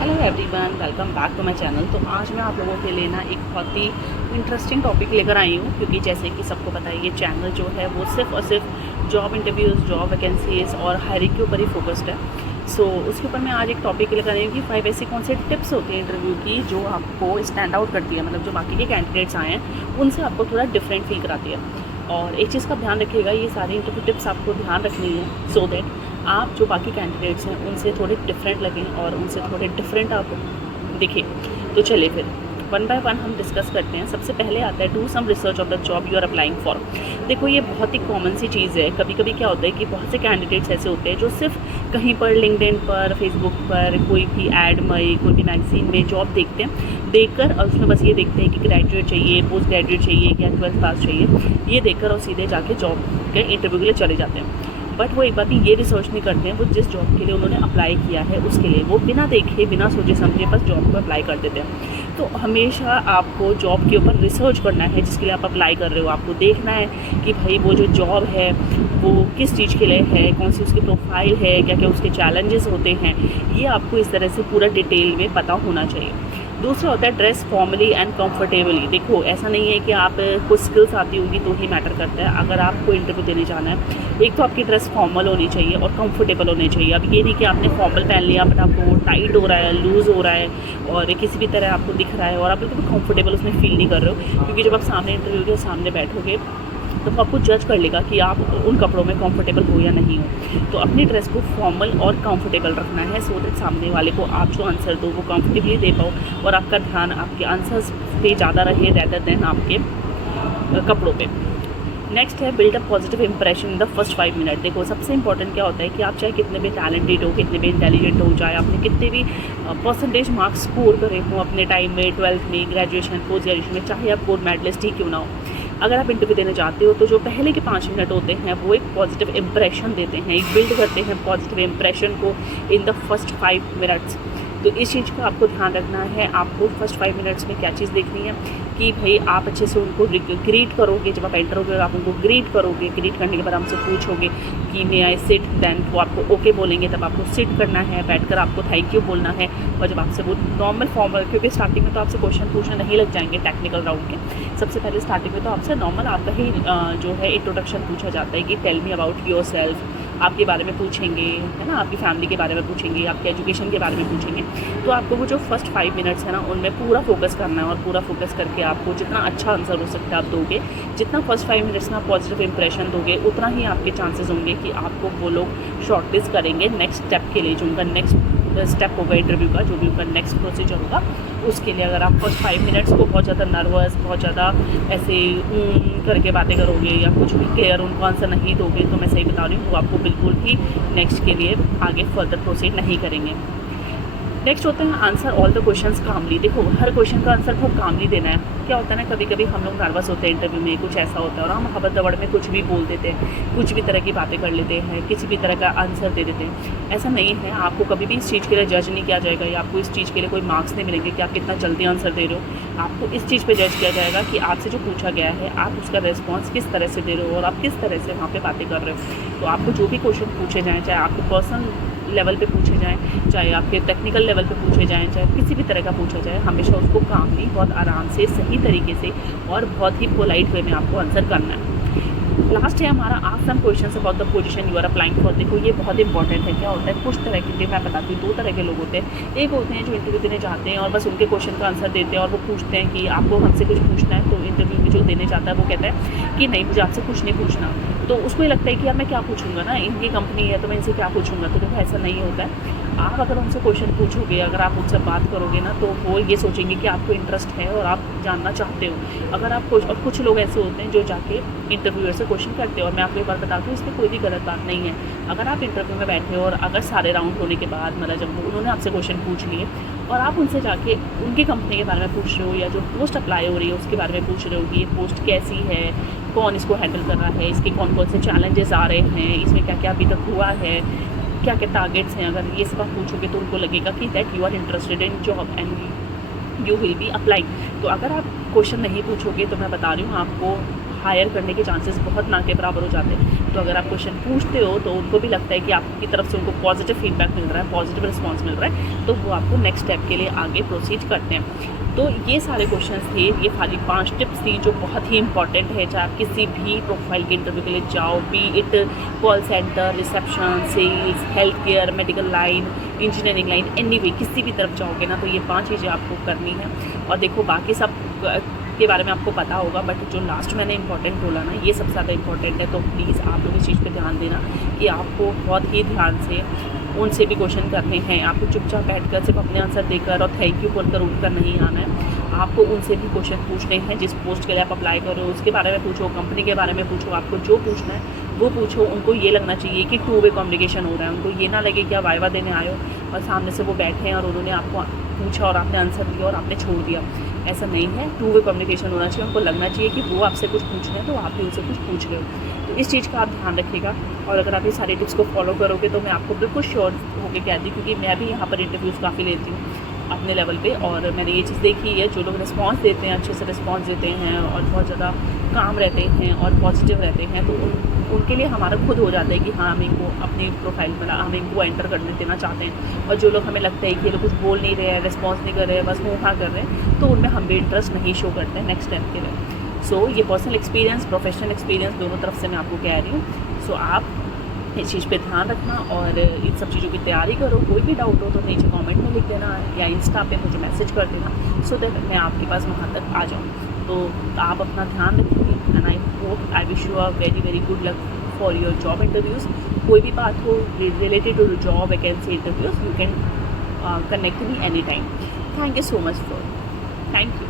Hello everyone, welcome back to my channel. तो आज मैं आप लोगों के लिए ना एक बहुत ही इंटरेस्टिंग टॉपिक लेकर आई हूँ, क्योंकि जैसे कि सबको पता है ये चैनल जो है वो सिर्फ और सिर्फ जॉब इंटरव्यूज़, जॉब वैकेंसीज और हायरिंग के ऊपर ही फोकस्ड है। सो उसके ऊपर मैं आज एक टॉपिक लेकर आई हूँ कि 5 ऐसी कौन से टिप्स होती हैं इंटरव्यू की जो आपको स्टैंड आउट करती है, मतलब जो बाकी के कैंडिडेट्स आए हैं उनसे आपको थोड़ा डिफरेंट फील कराती है। और एक चीज़ का ध्यान रखिएगा, ये सारी इंटरव्यू टिप्स आपको ध्यान रखनी है सो दैट आप जो बाकी कैंडिडेट्स हैं उनसे थोड़े डिफरेंट लगें और उनसे थोड़े डिफरेंट आप दिखें। तो चलिए फिर वन बाय वन हम डिस्कस करते हैं। सबसे पहले आता है do some research of the job you are applying for. देखो ये बहुत ही कॉमन सी चीज़ है। कभी कभी क्या होता है कि बहुत से कैंडिडेट्स ऐसे होते हैं जो सिर्फ कहीं पर लिंक्डइन पर, फेसबुक पर कोई भी ऐड में, कोई भी मैगजीन में जॉब देखते हैं, देखकर और उसमें बस ये देखते हैं कि ग्रेजुएट चाहिए, पोस्ट ग्रेजुएट चाहिए, या 12th पास चाहिए, ये देखकर और सीधे जाके जॉब के इंटरव्यू के लिए चले जाते हैं। बट वो एक बार भी ये रिसर्च नहीं करते हैं वो जिस जॉब के लिए उन्होंने अप्लाई किया है उसके लिए वो बिना देखे, बिना सोचे समझे बस जॉब को अप्लाई कर देते हैं। तो हमेशा आपको जॉब के ऊपर रिसर्च करना है जिसके लिए आप अप्लाई कर रहे हो। आपको देखना है कि भाई वो जो जॉब है वो किस चीज़ के लिए है, कौन सी उसकी प्रोफाइल है, क्या क्या उसके चैलेंजेस होते हैं, ये आपको इस तरह से पूरा डिटेल में पता होना चाहिए। दूसरा होता है ड्रेस फॉर्मली एंड कंफर्टेबली। देखो ऐसा नहीं है कि आप कुछ स्किल्स आती होंगी तो ही मैटर करता है। अगर आपको इंटरव्यू देने जाना है, एक तो आपकी ड्रेस फॉर्मल होनी चाहिए और कंफर्टेबल होनी चाहिए। अब ये नहीं कि आपने फॉर्मल पहन लिया बट आपको वो टाइट हो रहा है, लूज़ हो रहा है और किसी भी तरह आपको दिख रहा है और आप बिल्कुल कंफर्टेबल उसमें फील नहीं कर रहे हो, क्योंकि जब आप सामने इंटरव्यू के सामने बैठोगे तो वो आपको जज कर लेगा कि आप उन कपड़ों में कंफर्टेबल हो या नहीं हो। तो अपनी ड्रेस को फॉर्मल और कंफर्टेबल रखना है सो दैट सामने वाले को आप जो आंसर दो वो कंफर्टेबली दे पाओ और आपका ध्यान आपके आंसर्स पे ज़्यादा रहे रैदर देन आपके कपड़ों पे। नेक्स्ट है build a positive impression in the first 5 minute. देखो सबसे इंपॉर्टेंट क्या होता है कि आप चाहे कितने भी टैलेंटेड हो, कितने भी इंटेलिजेंट हो, चाहे आपने कितने भी परसेंटेज मार्क्स स्कोर करे हो अपने टाइम में, 12th में, ग्रेजुएशन, पोस्ट ग्रेजुएशन में, चाहे आप गोल्ड मेडलिस्ट ही क्यों ना हो, अगर आप इंटरव्यू देने जाते हो तो जो पहले के 5 मिनट होते हैं वो एक पॉजिटिव इंप्रेशन देते हैं, एक बिल्ड करते हैं पॉजिटिव इंप्रेशन को इन द फर्स्ट 5 मिनट्स। तो इस चीज़ का आपको ध्यान रखना है। आपको फर्स्ट 5 मिनट्स में क्या चीज़ देखनी है कि भाई आप अच्छे से उनको ग्रीट करोगे। जब आप एंटर होगे आप उनको ग्रीट करोगे, ग्रीट करने के बाद हमसे पूछोगे कि मे आई सिट, देन वो आपको ओके बोलेंगे, तब आपको सिट करना है, बैठकर आपको थैंक यू बोलना है। और जब आपसे वो नॉर्मल फॉर्मल, क्योंकि स्टार्टिंग में तो आपसे क्वेश्चन पूछने नहीं लग जाएंगे टेक्निकल राउंड के, सबसे पहले स्टार्टिंग में तो आपसे नॉर्मल आपका ही जो है इंट्रोडक्शन पूछा जाता है कि tell me about your self, आपके बारे में पूछेंगे, है ना, आपकी फैमिली के बारे में पूछेंगे, आपके एजुकेशन के बारे में पूछेंगे। तो आपको वो जो फर्स्ट 5 मिनट्स है ना उनमें पूरा फोकस करना है और पूरा फोकस करके आपको जितना अच्छा आंसर हो सकता है आप दोगे। जितना फर्स्ट 5 मिनट्स में आप पॉजिटिव इंप्रेशन दोगे उतना ही आपके चांसेस होंगे कि आपको वो लोग शॉर्टलिस्ट करेंगे नेक्स्ट स्टेप के लिए, जो उनका नेक्स्ट स्टेप होगा इंटरव्यू का, जो भी उनका नेक्स्ट प्रोसीजर होगा उसके लिए। अगर आप फर्स्ट 5 मिनट्स को बहुत ज़्यादा नर्वस, बहुत ज़्यादा ऐसे करके बातें करोगे या कुछ भी क्लियर उनको आंसर नहीं दोगे तो मैं सही बता रही हूँ वो आपको बिल्कुल भी नेक्स्ट के लिए आगे फर्दर प्रोसीड नहीं करेंगे। नेक्स्ट होता है आंसर ऑल द क्वेश्चंस कामली। देखो हर क्वेश्चन का आंसर बहुत कामली देना है। क्या होता है ना, कभी कभी हम लोग नर्वस होते हैं इंटरव्यू में, कुछ ऐसा होता है और हम हबड़ दबड़ में कुछ भी बोल देते हैं, कुछ भी तरह की बातें कर लेते हैं, किसी भी तरह का आंसर दे देते हैं। ऐसा नहीं है, आपको कभी भी इस चीज़ के लिए जज नहीं किया जाएगा या आपको इस चीज़ के लिए कोई मार्क्स नहीं मिलेंगे कि आप कितना जल्दी आंसर दे रहे हो। आपको इस चीज़ पर जज किया जाएगा कि आपसे जो पूछा गया है आप उसका रिस्पॉन्स किस तरह से दे रहे हो और आप किस तरह से वहाँ पर बातें कर रहे हो। तो आपको जो भी क्वेश्चन पूछे जाएँ, चाहे आपको पर्सनल लेवल पे पूछे जाएँ, चाहे आपके टेक्निकल लेवल पे पूछे जाएँ, चाहे किसी भी तरह का पूछा जाए, हमेशा उसको कामली, बहुत आराम से, सही तरीके से और बहुत ही पोलाइट वे में आपको आंसर करना है। लास्ट है हमारा ask some questions about the position you are applying for. देखो ये बहुत इंपॉर्टेंट है। क्या होता है, कुछ तरह के, मैं बताती हूँ, 2 तरह के लोग होते हैं। एक होते हैं जो इंटरव्यू देने जाते हैं और बस उनके क्वेश्चन का आंसर देते हैं और वो पूछते हैं कि आपको हमसे कुछ पूछना है, तो इंटरव्यू में जो देने जाता है वो कहता है कि नहीं मुझे आपसे कुछ नहीं पूछना। तो उसको ये लगता है कि यार मैं क्या पूछूंगा ना, इनकी कंपनी है तो मैं इनसे क्या पूछूंगा। तो देखो ऐसा नहीं होता है। आप अगर उनसे क्वेश्चन पूछोगे, अगर आप उनसे बात करोगे ना तो वो ये सोचेंगे कि आपको इंटरेस्ट है और आप जानना चाहते हो। अगर आप कुछ लोग ऐसे होते हैं जो जाके इंटरव्यूअर से क्वेश्चन करते हो, और मैं आपको एक बार बताती हूँ इसमें कोई भी गलत बात नहीं है। अगर आप इंटरव्यू में बैठे हो और अगर सारे राउंड होने के बाद, मतलब जब उन्होंने आपसे क्वेश्चन पूछ लिए और आप उनसे जाके उनकी कंपनी के बारे में पूछ रहे हो या जो पोस्ट अप्लाई हो रही है उसके बारे में पूछ रहे हो कि ये पोस्ट कैसी है, कौन इसको हैंडल कर रहा है, इसके कौन कौन से चैलेंजेस आ रहे हैं, इसमें क्या क्या अभी तक हुआ है, क्या क्या टारगेट्स हैं, अगर ये सब आप पूछोगे तो उनको लगेगा कि that you are interested in job and you will be applying. तो अगर आप क्वेश्चन नहीं पूछोगे तो मैं बता रही हूँ आपको हायर करने के चांसेस बहुत ना के बराबर हो जाते हैं। तो अगर आप क्वेश्चन पूछते हो तो उनको भी लगता है कि आपकी तरफ से उनको पॉजिटिव फीडबैक मिल रहा है, पॉजिटिव रिस्पॉन्स मिल रहा है, तो वो आपको नेक्स्ट स्टेप के लिए आगे प्रोसीड करते हैं। तो ये सारे क्वेश्चंस थे, ये खाली 5 टिप्स थी जो बहुत ही इंपॉर्टेंट है। चाहे आप किसी भी प्रोफाइल के इंटरव्यू के लिए जाओ, be it call centre, reception, sales, health care, medical line, engineering line, anyway किसी भी तरफ जाओगे ना तो ये 5 चीज़ें आपको करनी है। और देखो बाकी सब के बारे में आपको पता होगा, बट जो लास्ट मैंने इंपॉर्टेंट बोला ना ये सबसे ज़्यादा इंपॉर्टेंट है। तो प्लीज़ आप लोग इस चीज़ पे ध्यान देना कि आपको बहुत ही ध्यान से उनसे भी क्वेश्चन करने हैं। आपको चुपचाप बैठकर सिर्फ अपने आंसर देकर और थैंक यू बोलकर उठकर नहीं आना है। आपको उनसे भी क्वेश्चन पूछने हैं। जिस पोस्ट के लिए आप अप्लाई कर रहे हो उसके बारे में पूछो, कंपनी के बारे में पूछो, आपको जो पूछना है वो पूछो। उनको ये लगना चाहिए कि 2 वे कम्युनिकेशन हो रहा है। उनको ये ना लगे कि आप वाइवा देने आए हो और सामने से वो बैठे हैं और उन्होंने आपको पूछा और आपने आंसर दिया और आपने छोड़ दिया। ऐसा नहीं है, 2 वे कम्युनिकेशन होना चाहिए। उनको लगना चाहिए कि वो आपसे कुछ पूछ रहे हैं तो आप भी उनसे कुछ पूछ रहे हो। तो इस चीज़ का आप ध्यान रखिएगा। और अगर आप ये सारी टिप्स को फॉलो करोगे तो मैं आपको बिल्कुल श्योर होकर कहती हूँ, क्योंकि मैं भी यहाँ पर इंटरव्यूज़ काफ़ी लेती हूँ अपने लेवल पे, और मैंने ये चीज़ देखी है। जो लोग रिस्पांस देते हैं, अच्छे से रिस्पांस देते हैं और बहुत ज़्यादा काम रहते हैं और पॉजिटिव रहते हैं, तो उनके लिए हमारा खुद हो जाता है कि हाँ हम इनको अपनी प्रोफाइल में हम इनको एंटर करने देना चाहते हैं। और जो लोग हमें लगता है कि ये लोग कुछ बोल नहीं रहे हैं, रिस्पॉन्स नहीं कर रहे हैं, बस मुँह हाँ कर रहे हैं, तो उनमें हम भी इंटरेस्ट नहीं शो करते हैं नेक्स्ट स्टेप के लिए। सो ये पर्सनल एक्सपीरियंस, प्रोफेशनल एक्सपीरियंस दोनों तरफ से मैं आपको कह रही हूँ। सो आप इस चीज़ पे ध्यान रखना और इन सब चीज़ों की तैयारी करो। कोई भी डाउट हो तो नीचे कमेंट में लिख देना या इंस्टा पे मुझे मैसेज कर देना, सो दैट मैं आपके पास वहाँ तक आ जाऊँ। तो आप अपना ध्यान रखिए and I hope I wish you a very very good luck for your job interviews. कोई भी बात हो related to job vacancy interviews, you can connect me any time. Thank you so much for, thank you.